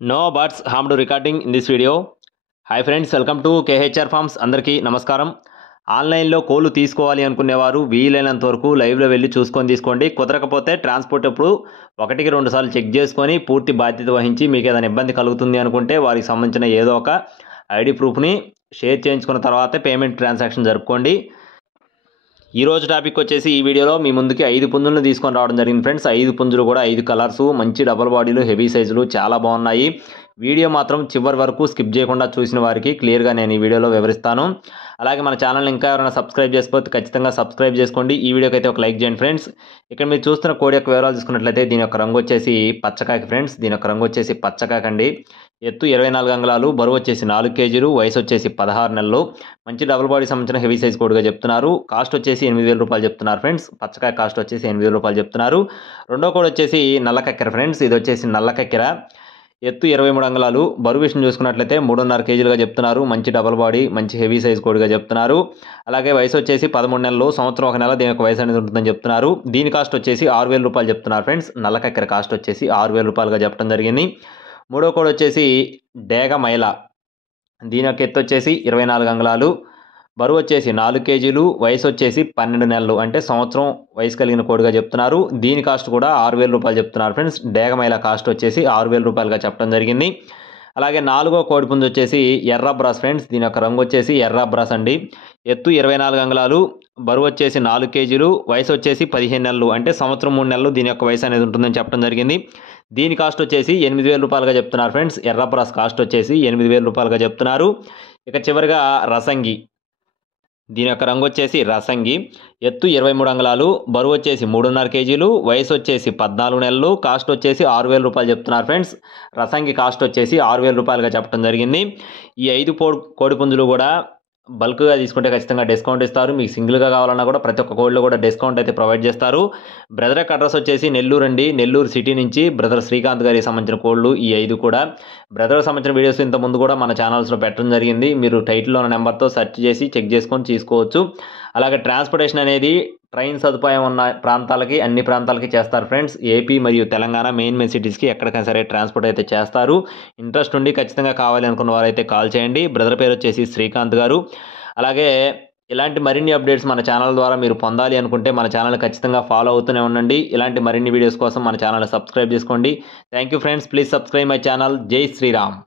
No birds harmed recording in this video. Hi friends, welcome to KHR Farms. అందరికీ నమస్కారం. ఆన్లైన్లో కోళ్ళు తీసుకోవాలి అనుకునేవారు వీలైనంత వరకు లైవ్లో వెళ్ళి చూసుకొని తీసుకోండి. కుదరకపోతే ట్రాన్స్పోర్ట్ అప్పుడు 1-2 సార్లు చెక్ చేసుకొని పూర్తి బాధ్యత వహించి మీకు ఏదైనా ఇబ్బంది కలుగుతుంది అనుకుంటే వారికి సంబంధించిన ఏదో ఒక ఐడి ప్రూఫ్ని షేర్ చేయించుకున్న తర్వాతే పేమెంట్ ట్రాన్సాక్షన్ జరుపుకోండి. ఈరోజు టాపిక్ వచ్చేసి ఈ వీడియోలో మీ ముందుకి 5 పుంజులను తీసుకొని రావడం జరిగింది ఫ్రెండ్స్. 5 పుంజులు కూడా 5 కలర్స్, మంచి డబల్ బాడీలు, హెవీ సైజులు చాలా బాగున్నాయి. వీడియో మాత్రం చివరి వరకు స్కిప్ చేయకుండా చూసిన వారికి క్లియర్గా నేను ఈ వీడియోలో వివరిస్తాను. అలాగే మన ఛానల్ని ఇంకా ఎవరైనా సబ్స్క్రైబ్ చేసుకోకపోతే ఖచ్చితంగా సబ్స్క్రైబ్ చేసుకోండి. ఈ వీడియోకి అయితే ఒక లైక్ చేయండి ఫ్రెండ్స్. ఇక్కడ మీరు చూస్తున్న కోడి యొక్క వివరాలు తీసుకున్నట్లయితే దీని యొక్క రంగు వచ్చేసి పచ్చకాకి ఫ్రెండ్స్. దీని యొక్క రంగు వచ్చేసి పచ్చకాకండి. ఎత్తు 24 అంగుళాలు, బరువు వచ్చేసి 4 కేజీలు, వయసు వచ్చేసి 16 నెలలు. మంచి డబుల్ బాడీ సంబంధించిన హెవీ సైజ్ కోడిగా చెప్తున్నారు. కాస్ట్ వచ్చేసి 8,000 రూపాయలు చెప్తున్నారు ఫ్రెండ్స్. పచ్చకాయ కాస్ట్ వచ్చేసి 8,000 రూపాయలు చెప్తున్నారు. రెండో కోడి వచ్చేసి నల్ల కక్కెర ఫ్రెండ్స్. ఇది వచ్చేసి నల్ల కక్కెర. ఎత్తు 23 అంగుళాలు, బరువు విషయం చూసుకున్నట్లయితే 3.5 కేజీలుగా చెప్తున్నారు. మంచి డబల్ బాడీ, మంచి హెవీ సైజ్ కోడిగా చెప్తున్నారు. అలాగే వయసు వచ్చేసి 13 నెలలు, సంవత్సరం 1 నెల దీని యొక్క వయసు అనేది ఉంటుందని చెప్తున్నారు. దీని కాస్ట్ వచ్చేసి 6,000 రూపాయలు చెప్తున్నారు ఫ్రెండ్స్. నల్ల కక్కెర కాస్ట్ వచ్చేసి 6,000 రూపాయలుగా చెప్పడం జరిగింది. మూడో కోడి వచ్చేసి డేగ మైల. దీని యొక్క ఎత్తు వచ్చేసి 24 అంగుళాలు, బరువు వచ్చేసి 4 కేజీలు, వయసు వచ్చేసి 12 నెలలు, అంటే సంవత్సరం వయసు కలిగిన కోడిగా చెప్తున్నారు. దీని కాస్ట్ కూడా 6,000 రూపాయలు చెప్తున్నారు ఫ్రెండ్స్. డేగమైల కాస్ట్ వచ్చేసి 6,000 రూపాయలుగా చెప్పడం జరిగింది. అలాగే నాలుగో కోడిపుంజు వచ్చేసి ఎర్ర బ్రాస్ ఫ్రెండ్స్. దీని యొక్క రంగు వచ్చేసి ఎర్ర బ్రాస్ అండి. ఎత్తు 24 అంగుళాలు, బరువు వచ్చేసి 4 కేజీలు, వయసు వచ్చేసి 15 నెలలు, అంటే సంవత్సరం 3 నెలలు దీని యొక్క వయసు అనేది ఉంటుందని చెప్పడం జరిగింది. దీని కాస్ట్ వచ్చేసి 8,000 రూపాయలుగా చెప్తున్నారు ఫ్రెండ్స్. ఎర్ర బ్రాస్ కాస్ట్ వచ్చేసి 8,000 రూపాయలుగా చెప్తున్నారు. ఇక చివరిగా రసంగి. దీని యొక్క రంగు వచ్చేసి రసంగి. ఎత్తు 23 అంగుళాలు, బరువు వచ్చేసి 3.5 కేజీలు, వయసు వచ్చేసి 14 నెలలు, కాస్ట్ వచ్చేసి 6,000 రూపాయలు చెప్తున్నారు ఫ్రెండ్స్. రసంగి కాస్ట్ వచ్చేసి 6,000 రూపాయలుగా చెప్పడం జరిగింది. ఈ 5 కోడిపుంజులు కూడా బల్క్గా తీసుకుంటే ఖచ్చితంగా డిస్కౌంట్ ఇస్తారు. మీకు సింగిల్గా కావాలన్నా కూడా ప్రతి ఒక్క కోడిలో కూడా డిస్కౌంట్ అయితే ప్రొవైడ్ చేస్తారు. బ్రదర్ యొక్క అడ్రస్ వచ్చేసి నెల్లూరు అండి. నెల్లూరు సిటీ నుంచి బ్రదర్ శ్రీకాంత్ గారికి సంబంధించిన కోళ్ళు ఈ 5 కూడా. బ్రదర్కి సంబంధించిన వీడియోస్ ఇంత ముందు కూడా మన ఛానల్స్లో పెట్టడం జరిగింది. మీరు టైటిల్లో ఉన్న నెంబర్తో సెర్చ్ చేసి చెక్ చేసుకొని తీసుకోవచ్చు. అలాగే ట్రాన్స్పోర్టేషన్ అనేది ట్రైన్ సదుపాయం ఉన్న ప్రాంతాలకి, అన్ని ప్రాంతాలకి చేస్తారు ఫ్రెండ్స్. ఏపీ మరియు తెలంగాణ మెయిన్ సిటీస్కి ఎక్కడికైనా సరే ట్రాన్స్పోర్ట్ అయితే చేస్తారు. ఇంట్రెస్ట్ ఉండి ఖచ్చితంగా కావాలి అనుకున్న వారైతే కాల్ చేయండి. బ్రదర్ పేరు వచ్చేసి శ్రీకాంత్ గారు. అలాగే ఇలాంటి మరిన్ని అప్డేట్స్ మన ఛానల్ ద్వారా మీరు పొందాలి అనుకుంటే మన ఛానల్ ఖచ్చితంగా ఫాలో అవుతూనే ఉండండి. ఇలాంటి మరిన్ని వీడియోస్ కోసం మన ఛానల్ సబ్స్క్రైబ్ చేసుకోండి. Thank you friends. Please subscribe my channel. జై శ్రీరామ్.